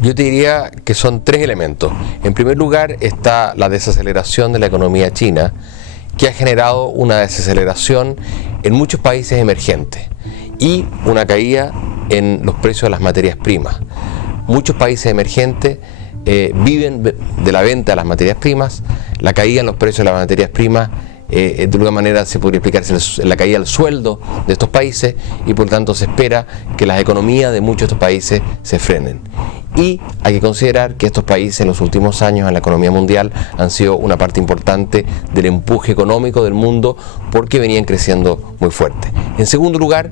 Yo te diría que son tres elementos. En primer lugar está la desaceleración de la economía china, que ha generado una desaceleración en muchos países emergentes y una caída en los precios de las materias primas. Muchos países emergentes viven de la venta de las materias primas. La caída en los precios de las materias primas de alguna manera se podría explicarse en la caída del sueldo de estos países, y por lo tanto se espera que las economías de muchos de estos países se frenen. Y hay que considerar que estos países en los últimos años en la economía mundial han sido una parte importante del empuje económico del mundo, porque venían creciendo muy fuerte. En segundo lugar,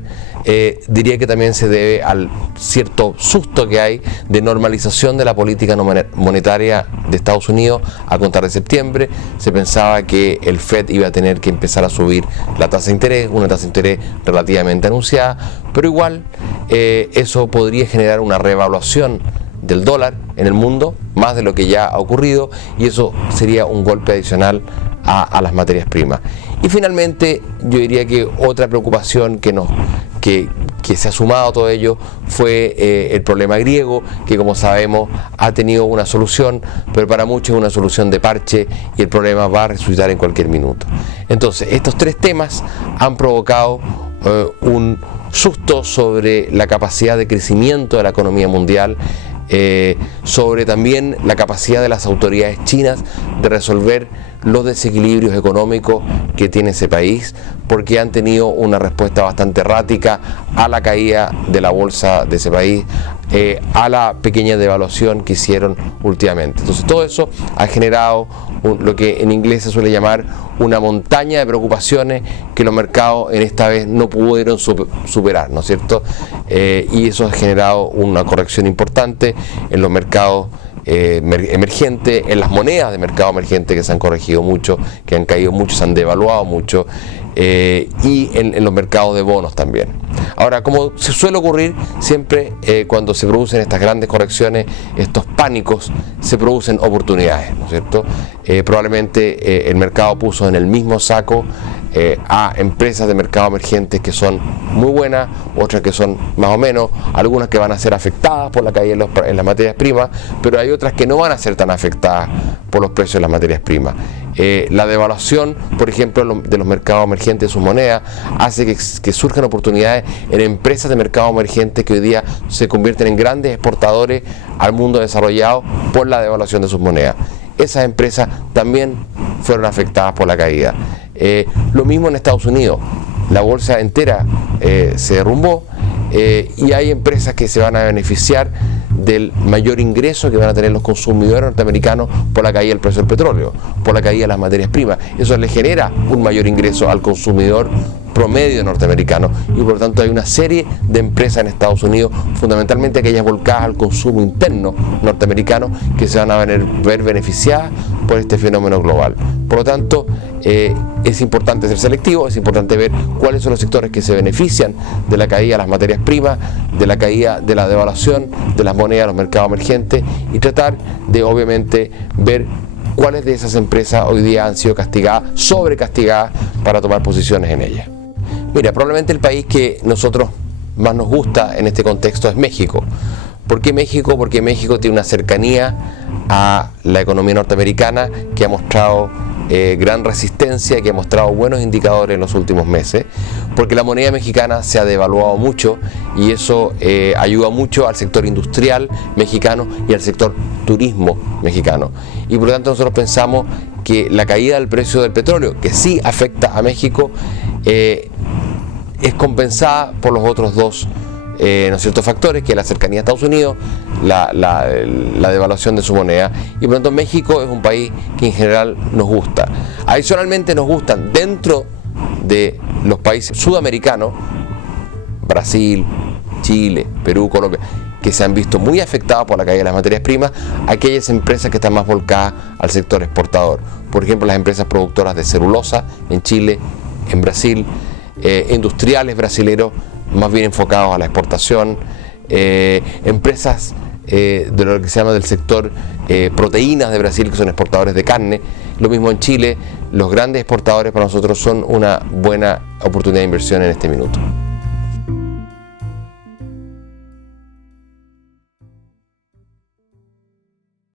diría que también se debe al cierto susto que hay de normalización de la política monetaria de Estados Unidos a contar de septiembre. Se pensaba que el Fed iba a tener que empezar a subir la tasa de interés, una tasa de interés relativamente anunciada, pero igual eso podría generar una reevaluación del dólar en el mundo, más de lo que ya ha ocurrido, y eso sería un golpe adicional a las materias primas. Y finalmente, yo diría que otra preocupación que se ha sumado a todo ello fue el problema griego, que como sabemos ha tenido una solución, pero para muchos es una solución de parche y el problema va a resucitar en cualquier minuto. Entonces, estos tres temas han provocado un susto sobre la capacidad de crecimiento de la economía mundial, sobre también la capacidad de las autoridades chinas de resolver los desequilibrios económicos que tiene ese país, porque han tenido una respuesta bastante errática a la caída de la bolsa de ese país, a la pequeña devaluación que hicieron últimamente. Entonces todo eso ha generado lo que en inglés se suele llamar una montaña de preocupaciones que los mercados en esta vez no pudieron superar, ¿no es cierto? Y eso ha generado una corrección importante en los mercados emergentes, en las monedas de mercado emergente, que se han corregido mucho, que han caído mucho, se han devaluado mucho, y en los mercados de bonos también. Ahora, como se suele ocurrir siempre cuando se producen estas grandes correcciones, estos pánicos, se producen oportunidades, ¿no es cierto? Probablemente el mercado puso en el mismo saco a empresas de mercado emergentes que son muy buenas, otras que son más o menos, algunas que van a ser afectadas por la caída en las materias primas, pero hay otras que no van a ser tan afectadas por los precios de las materias primas. La devaluación, por ejemplo, de los mercados emergentes de sus monedas hace que surjan oportunidades en empresas de mercado emergente que hoy día se convierten en grandes exportadores al mundo desarrollado por la devaluación de sus monedas. Esas empresas también fueron afectadas por la caída. Lo mismo en Estados Unidos, la bolsa entera se derrumbó, y hay empresas que se van a beneficiar del mayor ingreso que van a tener los consumidores norteamericanos por la caída del precio del petróleo, por la caída de las materias primas. Eso le genera un mayor ingreso al consumidor promedio norteamericano, y por lo tanto hay una serie de empresas en Estados Unidos, fundamentalmente aquellas volcadas al consumo interno norteamericano, que se van a ver beneficiadas por este fenómeno global. Por lo tanto, es importante ser selectivo, es importante ver cuáles son los sectores que se benefician de la caída de las materias primas, de la caída de la devaluación de las monedas de los mercados emergentes, y tratar de obviamente ver cuáles de esas empresas hoy día han sido castigadas, sobrecastigadas, para tomar posiciones en ellas. Mira, probablemente el país que nosotros más nos gusta en este contexto es México. ¿Por qué México? Porque México tiene una cercanía a la economía norteamericana que ha mostrado gran resistencia, que ha mostrado buenos indicadores en los últimos meses, porque la moneda mexicana se ha devaluado mucho, y eso ayuda mucho al sector industrial mexicano y al sector turismo mexicano. Y por lo tanto nosotros pensamos que la caída del precio del petróleo, que sí afecta a México, es compensada por los otros dos ¿no es cierto?, factores, que es la cercanía a Estados Unidos, la devaluación de su moneda, y por lo tanto México es un país que en general nos gusta. Adicionalmente nos gustan, dentro de los países sudamericanos, Brasil, Chile, Perú, Colombia, que se han visto muy afectados por la caída de las materias primas, aquellas empresas que están más volcadas al sector exportador. Por ejemplo, las empresas productoras de celulosa en Chile, en Brasil, industriales brasileros más bien enfocados a la exportación, empresas de lo que se llama del sector proteínas de Brasil, que son exportadores de carne. Lo mismo en Chile, los grandes exportadores para nosotros son una buena oportunidad de inversión en este minuto.